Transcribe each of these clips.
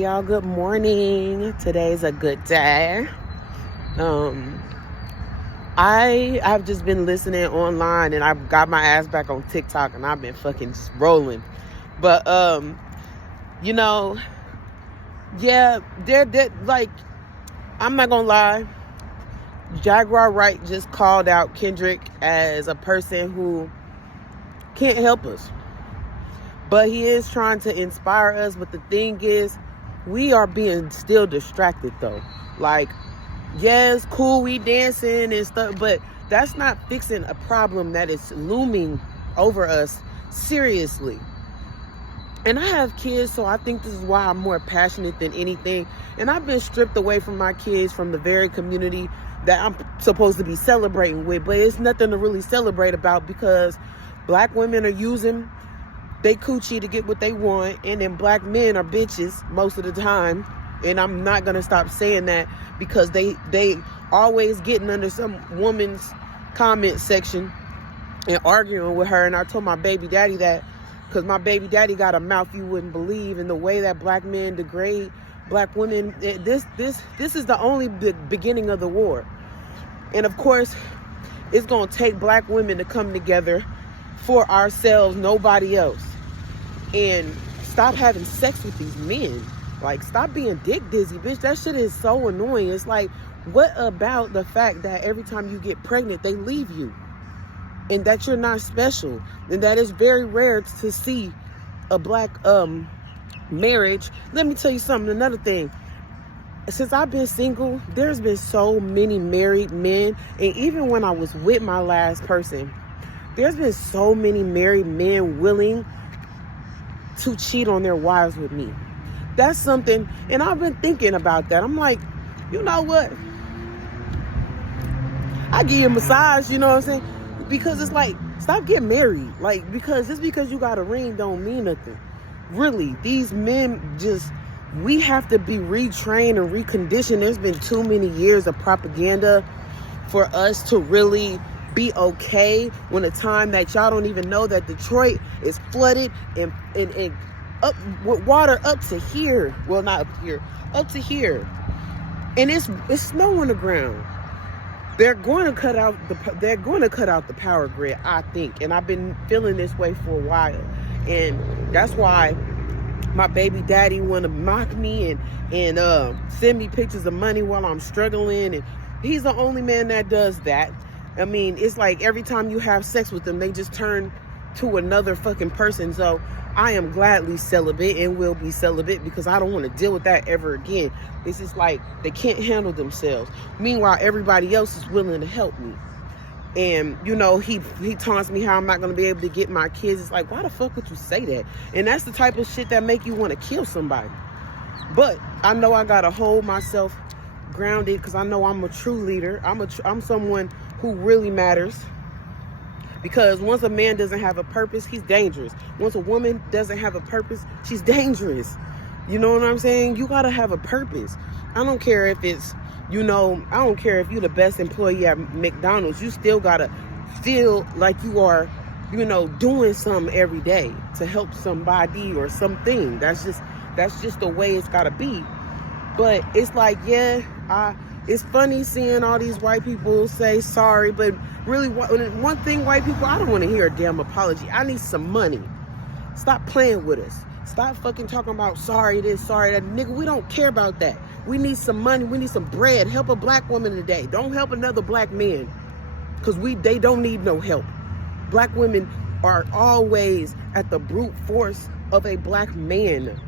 Y'all, good morning. Today's a good day. I've just been listening online, and I've got my ass back on TikTok, and I've been fucking just rolling. But you know, yeah, they're like, I'm not gonna lie. Jaguar Wright just called out Kendrick as a person who can't help us, but he is trying to inspire us. But the thing is, we are being still distracted though. Like, yes, cool, we dancing and stuff, but that's not fixing a problem that is looming over us seriously. And I have kids, so I think this is why I'm more passionate than anything. And I've been stripped away from my kids, from the very community that I'm supposed to be celebrating with. But it's nothing to really celebrate about, because black women are using they coochie to get what they want, and then black men are bitches most of the time. And I'm not gonna stop saying that, because they always getting under some woman's comment section and arguing with her. And I told my baby daddy that, because my baby daddy got a mouth you wouldn't believe, and the way that black men degrade black women, this is the only beginning of the war. And of course, it's gonna take black women to come together for ourselves, nobody else. And stop having sex with these men. Like, stop being dick dizzy, bitch. That shit is so annoying. It's like, what about the fact that every time you get pregnant, they leave you, and that you're not special, and that it's very rare to see a black marriage. Let me tell you something, another thing. Since I've been single, there's been so many married men, and even when I was with my last person, there's been so many married men willing to cheat on their wives with me. That's something, and I've been thinking about that. I'm like, you know what? I give you a massage, you know what I'm saying? Because it's like, stop getting married. Like, because just because you got a ring don't mean nothing. Really, these men we have to be retrained and reconditioned. There's been too many years of propaganda for us to really be okay, when the time that y'all don't even know that Detroit is flooded and up with water up to here. Well, not up here, up to here. And it's snow on the ground. They're going to cut out the power grid, I think. And I've been feeling this way for a while. And that's why my baby daddy want to mock me and send me pictures of money while I'm struggling. And he's the only man that does that. I mean, it's like every time you have sex with them, they just turn to another fucking person. So I am gladly celibate and will be celibate, because I don't want to deal with that ever again. It's just like they can't handle themselves. Meanwhile, everybody else is willing to help me. And, you know, he taunts me how I'm not going to be able to get my kids. It's like, why the fuck would you say that? And that's the type of shit that make you want to kill somebody. But I know I got to hold myself grounded, because I know I'm a true leader. I'm someone who really matters. Because once a man doesn't have a purpose, he's dangerous. Once a woman doesn't have a purpose, she's dangerous. You know what I'm saying? You gotta have a purpose. I don't care if it's, I don't care if you're the best employee at McDonald's. You still gotta feel like you are, doing something every day to help somebody or something. That's just the way it's gotta be. But it's like, it's funny seeing all these white people say sorry, but really, one thing, white people, I don't want to hear a damn apology. I need some money. Stop playing with us. Stop fucking talking about sorry this, sorry that. Nigga, we don't care about that. We need some money. We need some bread. Help a black woman today. Don't help another black man, because they don't need no help. Black women are always at the brute force of a black man.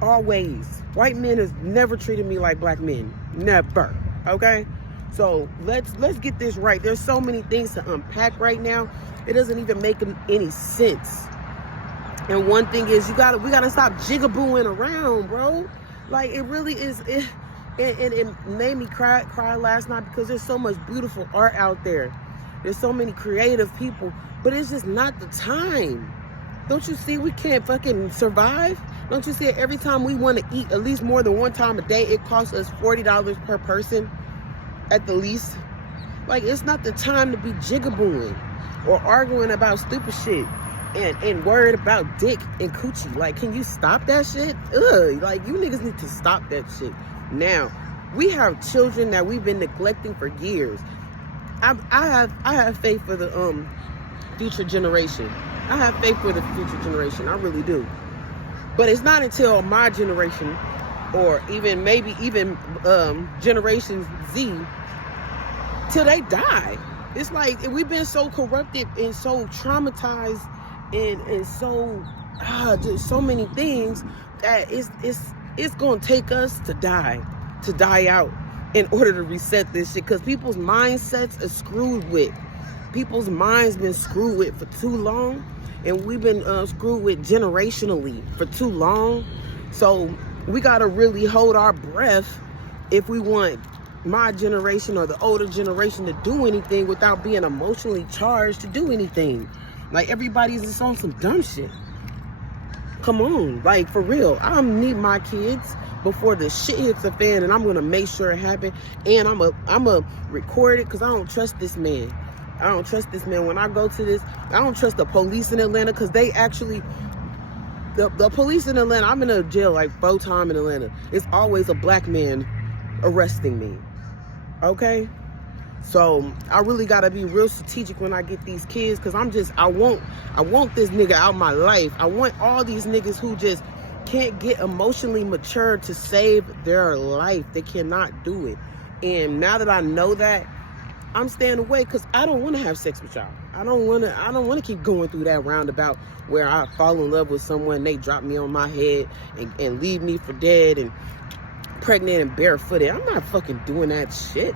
Always. White men has never treated me like black men. Never. Okay? So let's get this right. There's so many things to unpack right now. It doesn't even make any sense. And one thing is, we gotta stop jigabooing around, bro. Like, it really is. It made me cry last night, because there's so much beautiful art out there. There's so many creative people, but it's just not the time. Don't you see we can't fucking survive? Don't you see it? Every time we want to eat, at least more than one time a day, it costs us $40 per person at the least. Like, it's not the time to be jigabooing or arguing about stupid shit. and worried about dick and coochie. Like, can you stop that shit? Ugh, like, you niggas need to stop that shit. Now, we have children that we've been neglecting for years. I have faith for the future generation. I have faith for the future generation. I really do. But it's not until my generation, or maybe even Generation Z, till they die. It's like we've been so corrupted and so traumatized and so just so many things that it's gonna take us to die out in order to reset this shit, because people's mindsets are screwed with. People's minds been screwed with for too long, and we've been screwed with generationally for too long. So we gotta really hold our breath if we want my generation or the older generation to do anything without being emotionally charged to do anything. Like, everybody's just on some dumb shit. Come on, like, for real. I need my kids before the shit hits the fan, and I'm gonna make sure it happens. And I'm a record it, because I don't trust this man. I don't trust this man. When I go to this, I don't trust the police in Atlanta, because they actually, the police in Atlanta, I'm in a jail like 4 times in Atlanta. It's always a black man arresting me. Okay? So I really gotta be real strategic when I get these kids, because I want this nigga out my life. I want all these niggas who just can't get emotionally mature to save their life. They cannot do it. And now that I know that, I'm staying away, because I don't want to have sex with y'all. I don't want to keep going through that roundabout where I fall in love with someone, they drop me on my head and leave me for dead and pregnant and barefooted. I'm not fucking doing that shit.